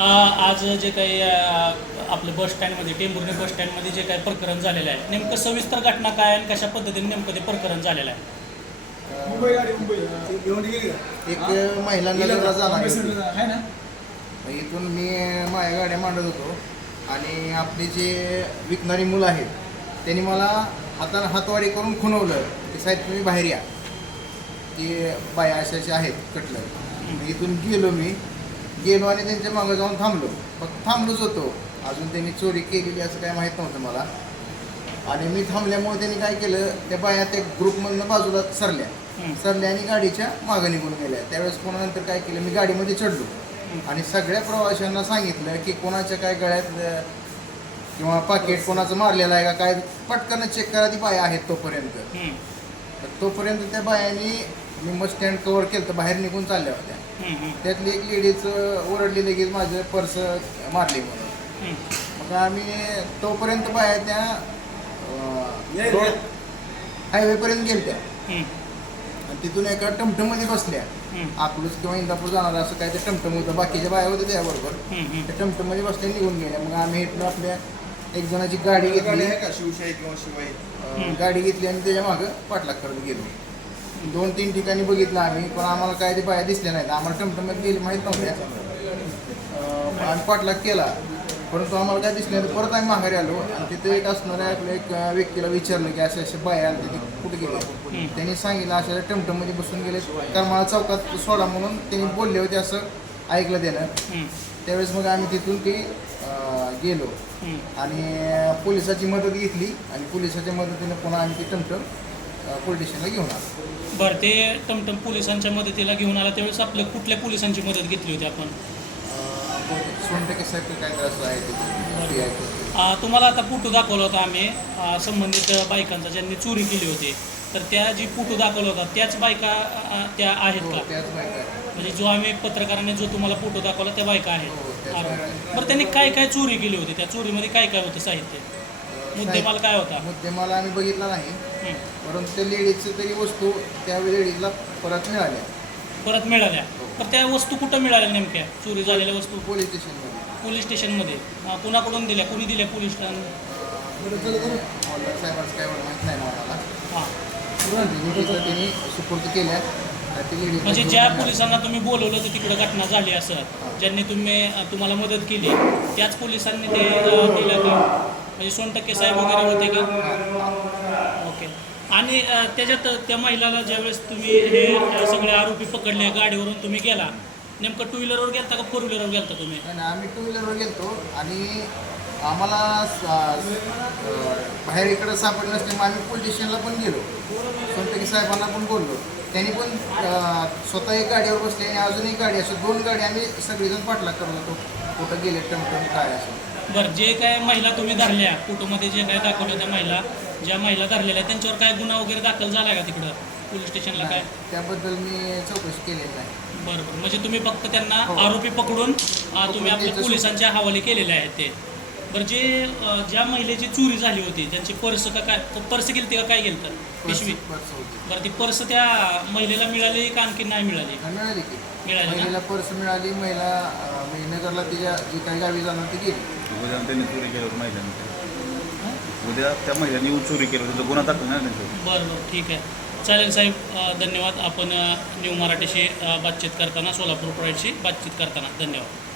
आज जे काही आपलं बस स्टँडमध्ये टेंभुर्णी बस स्टँडमध्ये जे काही प्रकरण झालेलं आहे नेमकं सविस्तर घटना काय आणि कशा पद्धतीने नेमकं ते प्रकरण झालेलं आहे? एक जाणार होती. ना? इथून मी माझ्या गाड्या मांडत होतो आणि आपली जे विकणारी मुलं आहेत त्यांनी मला हातानं हातवारी करून खुणवलं की साहेब तुम्ही बाहेर या. ती बाया अशा अशा आहेत कटलं इथून गेलो मी. गेलो आणि त्यांच्या मागं जाऊन थांबलो. फक्त थांबलोच होतो. अजून त्यांनी चोरी केलेली असं काय माहीत नव्हतं मला. आणि मी थांबल्यामुळे त्यांनी काय केलं त्या बाया त्या ग्रुपमधनं बाजूला सरल्या. सरल्या आणि गाडीच्या मागं निघून गेल्या. त्यावेळेस पुन्हा नंतर काय केलं मी गाडीमध्ये चढलो. आणि सगळ्या प्रवाशांना सांगितलं की कोणाच्या काय गळ्यात किंवा पाकिट कोणाचं मारलेलं आहे का काय पटकन चेक करा ती बाया आहेत तोपर्यंत. तर तोपर्यंत त्या बायांनी मी बस स्टँड कव्हर केलं तर बाहेर निघून चालल्या होत्या. हं, हं, त्यातली एक लेडीज ओरडली लगेच माझं पर्स मारली म्हणून. हं. मग आम्ही तोपर्यंत बाया त्या. हायवेपर्यंत गेलत्या. हं, आणि तिथून एका टमटममध्ये बसल्या. हं, अकलूज किंवा इंदापूर जाणार असं काय ते टमटम होतं. बाकीच्या बाया होत्या त्याबरोबर. हं, हं. त्या टमटममध्ये बसल्या निघून गेल्या. मग आम्ही इथनं आपल्या एक जणाची गाडी घेतली. आहे का? शिवशाही किंवा शिवाई? गाडी घेतली आणि त्याच्या मागं पाठलाग करत गेलो. दोन तीन ठिकाणी बघितलं आम्ही पण आम्हाला काय ते बाया दिसल्या नाहीत. आम्हाला टमटममध्ये गेली माहीत नव्हत्या. अं, आम्ही पाठलाग केला परंतु आम्हाला काय दिसलं नाही. परत आम्ही माघारी आलो आणि तिथे एक असणाऱ्या आपल्या एक अं, व्यक्तीला विचारलं की असे असे बाया आले तिथे कुठे गेले त्यांनी सांगितलं अशा टमटममध्ये बसून गेले करमाळा चौकात सोडा म्हणून त्यांनी बोलले होते असं ऐकलं त्यानं. त्यावेळेस मग आम्ही तिथून ती अं, गेलो. आणि पोलिसाची मदत घेतली. आणि पोलिसाच्या मदतीने पुन्हा आम्ही ती टमटम अं, पोलीस स्टेशनला घेऊन आलो. बरं ते टमटम पोलिसांच्या मदतीला घेऊन आला. त्यावेळेस आपलं कुठल्या पोलिसांची मदत घेतली होती आपण? सोनटके साहेब काय असं आहे ते? ते आहे ते. अ, तुम्हाला आता फोटो दाखवला होता आम्ही. अ, संबंधित बायकांचा ज्यांनी चोरी केली होती. तर त्या जी फोटो दाखवला होता त्याच बायका त्या आहेत हो का आहे. म्हणजे जो आम्ही पत्रकाराने जो तुम्हाला फोटो दाखवला त्या बायका हो, आहेत अरे. बायका. बरं त्यांनी काय काय चोरी केली होती? त्या चोरीमध्ये काय काय होतं साहित्य? मुद्देमाल काय होता? मुद्देमाल आम्ही बघितला नाही. हं. परंतु त्या लेडीजची तरी वस्तू त्या लेडीजला परत मिळाल्या. परत मिळाल्या. तर त्या वस्तू कुठं मिळाल्या नेमक्या? चोरी झालेल्या वस्तू? पोलीस स्टेशनमध्ये. पोलीस स्टेशनमध्ये. कुणाकडून दिल्या? कुणी दिल्या पोलीस स्टेशन काय माहीत नाही आम्हाला. हां. त्यांनी सुपूर्द केल्या. म्हणजे ज्या पोलिसांना तुम्ही बोलवलं तर तिकडे घटना झाली असं ज्यांनी तुम्ही तुम्हाला मदत केली त्याच पोलिसांनी ते दिलं का? म्हणजे सोनटक्के साहेब वगैरे होते का? ओके. आणि त्याच्यात त्या महिलाला ज्यावेळेस तुम्ही हे सगळे आरोपी पकडले गाडीवरून तुम्ही गेला नेमकं टू व्हीलरवर गेलता का फोर व्हीलरवर गेलता तुम्ही? आम्ही टू व्हीलरवर गेलतो आणि आम्हाला बाहेर इकडं सापडलं नसल्यामुळे आम्ही पोलीस स्टेशनला पण गेलो. सोनटकी साहेबांना पण बोललो. त्यांनी पण स्वतः एक गाडीवर बसले आणि अजून एक गाडी असं दोन गाडी आम्ही सगळेजण पाठलाग करत होतो कुठं गेले टमटम काय असं. बरं जे काय महिला तुम्ही धरल्या फोटोमध्ये जे काय दाखवल्या त्या महिला ज्या महिला धरलेल्या त्यांच्यावर काय गुन्हा वगैरे दाखल झाला का तिकडं? पोलीस स्टेशनला काय? त्याबद्दल मी चौकशी केलेली नाही. बरं बरं. म्हणजे तुम्ही फक्त त्यांना हो. आरोपी पकडून तुम्ही आपल्या पोलिसांच्या हवाले केलेले आहेत ते. बरं जे ज्या महिलेची चोरी झाली होती त्यांची पर्स का काय पर्स गेलती का काय गेलं पिशवी पर्स- पर्स होती. बरं ती पर्स त्या महिलेला मिळाली का आणखी नाही मिळाली? हा, मिळाली की. मिळाली ना? महिलेला पर्स मिळाली महिला अं, महिनगरला तिच्या जी काही गावी जाणार ती गेली. उद्या त्यांनी चोरी केलं होतं महिलांनी. उद्या त्या महिलांनी येऊन चोरी केलं होतं गुन्हा दाखल नाही त्यांच्यावर बरं बरं ठीक आहे. चालेल साहेब अ, धन्यवाद. आपण अ, न्यू मराठीशी अ, बातचीत करताना सोलापूर प्राईडशी बातचीत करताना. धन्यवाद.